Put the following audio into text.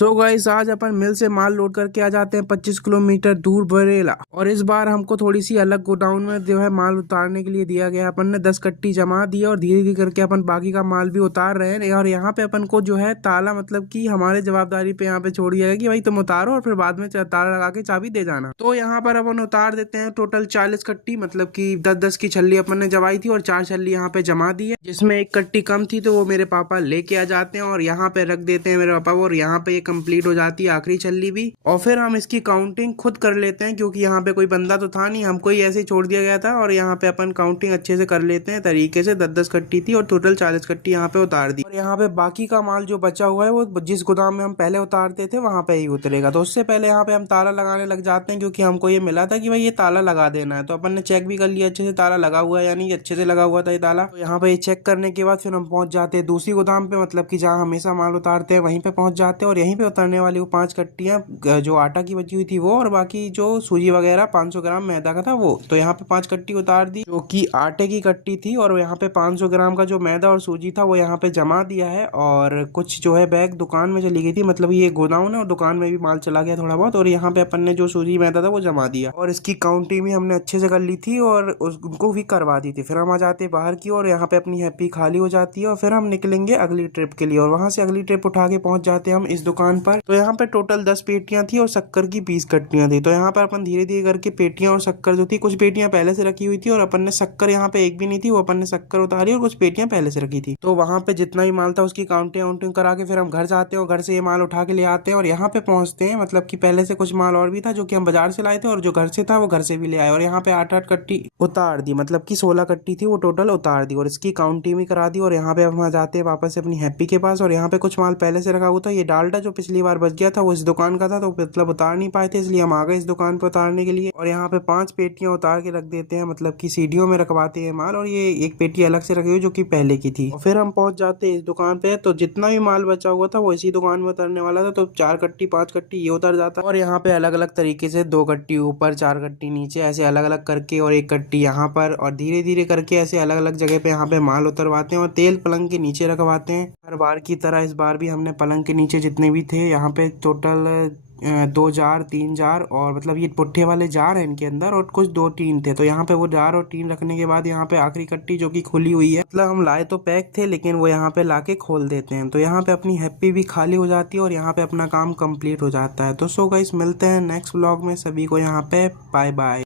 So guys आज अपन मिल से माल load करके आ जाते हैं 25 किलोमीटर दूर बरेला। और इस बार हमको थोड़ी सी अलग गोडाउन में जो है माल उतारने के लिए दिया गया। अपन ने 10 कट्टी जमा दी और धीरे धीरे करके अपन बाकी का माल भी उतार रहे हैं। और यहाँ पे अपन को जो है ताला मतलब कि हमारे जवाबदारी पे यहाँ पे छोड़ दिया गया कि भाई तुम उतारो और फिर बाद में ताला लगा के चाबी दे जाना। तो यहाँ पर अपन उतार देते हैं टोटल 40 कट्टी, मतलब की 10-10 की छल्ली अपन ने जमाई थी और 4 छल्ली यहाँ पे जमा दी है, जिसमें एक कट्टी कम थी तो वो मेरे पापा लेके आ जाते हैं और यहाँ पे रख देते हैं मेरे पापा को। और यहाँ पे कंप्लीट हो जाती है आखिरी छल्ली भी। और फिर हम इसकी काउंटिंग खुद कर लेते हैं क्योंकि यहाँ पे कोई बंदा तो था नहीं, हमको ही ऐसे ही छोड़ दिया गया था। और यहाँ पे अपन काउंटिंग अच्छे से कर लेते हैं तरीके से। 10-10 कट्टी थी और टोटल 40 कट्टी यहाँ पे उतार दी। और यहाँ पे बाकी का माल जो बचा हुआ है वो जिस गोदाम में हम पहले उतारते थे वहां पे ही उतरेगा। तो उससे पहले यहाँ पे हम ताला लगाने लग जाते हैं क्योंकि हमको ये मिला था कि भाई ये ताला लगा देना है। तो अपन ने चेक भी कर लिया अच्छे से ताला लगा हुआ है, यानी अच्छे से लगा हुआ था ये ताला। तो यहाँ पे चेक करने के बाद फिर हम पहुंच जाते हैं दूसरी गोदाम पे, मतलब कि जहाँ हमेशा माल उतारते हैं वहीं पे पहुंच जाते हैं। और यहीं पे उतरने वाली वो 5 कट्टियां जो आटा की बची हुई थी वो, और बाकी जो सूजी वगैरह 500 ग्राम मैदा का था वो। तो यहाँ पे 5 कट्टी उतार दी जो कि आटे की कट्टी थी। और यहाँ पे 500 ग्राम का जो मैदा और सूजी था वो यहाँ पे जमा दिया है। और कुछ जो है बैग दुकान में चली गई थी, मतलब ये गोदाउन है और दुकान में भी माल चला गया थोड़ा बहुत। और यहाँ पे अपन ने जो सूजी मैदा था वो जमा दिया और इसकी काउंटिंग भी हमने अच्छे से कर ली थी और उनको भी करवा दी थी। फिर हम आ जाते हैं बाहर की और यहाँ पे अपनी हैप्पी खाली हो जाती है। और फिर हम निकलेंगे अगली ट्रिप के लिए और वहां से अगली ट्रिप उठा के पहुंच जाते हैं हम इस दुकान पर। तो यहाँ पे टोटल 10 पेटियां थी और शक्कर की 20 कट्टियां थी। तो यहाँ पर अपन धीरे धीरे करके पेटियां और शक्कर जो थी, कुछ पेटियां पहले से रखी हुई थी और अपन ने शक्कर यहाँ पे एक भी नहीं थी, वो अपन ने शक्कर उतारी और कुछ पेटियां पहले से रखी थी। तो वहां पे जितना भी माल था उसकी काउंटिंग करा के फिर हम घर जाते हैं और घर से ये माल उठा के ले आते हैं और यहाँ पे पहुंचते हैं। मतलब कि पहले से कुछ माल और भी था जो कि हम बाजार से लाए थे और जो घर से था वो घर से भी ले आए। और यहाँ पे 8-8 कट्टी उतार दी, मतलब कि 16 कट्टी थी वो टोटल उतार दी और इसकी काउंटिंग भी करा दी। और यहाँ पे हम जाते हैं वापस से अपनी हैप्पी के पास और यहाँ पे कुछ माल पहले से रखा हुआ था। ये डालडा जो पिछली बार बच गया था वो इस दुकान का था, तो मतलब उतार नहीं पाए थे, इसलिए हम आ गए इस दुकान पर उतारने के लिए। और यहाँ पे 5 पेटियां उतार के रख देते हैं, मतलब कि सीढ़ियों में रखवाते हैं माल। और ये एक पेटी अलग से रखी हुई जो कि पहले की थी। और फिर हम पहुंच जाते हैं इस दुकान पे। तो जितना भी माल बचा हुआ था वो इसी दुकान में उतरने वाला था। तो 4 कट्टी 5 कट्टी ये उतर जाता और यहाँ पे अलग अलग तरीके से 2 कट्टी ऊपर 4 कट्टी नीचे ऐसे अलग अलग करके और 1 कट्टी यहाँ पर। और धीरे धीरे करके ऐसे अलग अलग जगह पे यहाँ पे माल उतरवाते हैं और तेल पलंग के नीचे रखवाते हैं। हर बार की तरह इस बार भी हमने पलंग के नीचे जितने भी थे यहाँ पे टोटल 2 जार 3 जार, और मतलब ये पुट्ठे वाले जार हैं इनके अंदर, और कुछ 2 टीन थे। तो यहाँ पे वो जार और टीन रखने के बाद यहाँ पे आखिरी कट्टी जो कि खुली हुई है, मतलब हम लाए तो पैक थे लेकिन वो यहाँ पे लाके खोल देते हैं। तो यहाँ पे अपनी हैप्पी भी खाली हो जाती है और यहाँ पे अपना काम कंप्लीट हो जाता है। तो सो गाइस मिलते हैं नेक्स्ट व्लॉग में। सभी को यहाँ पे बाय बाय।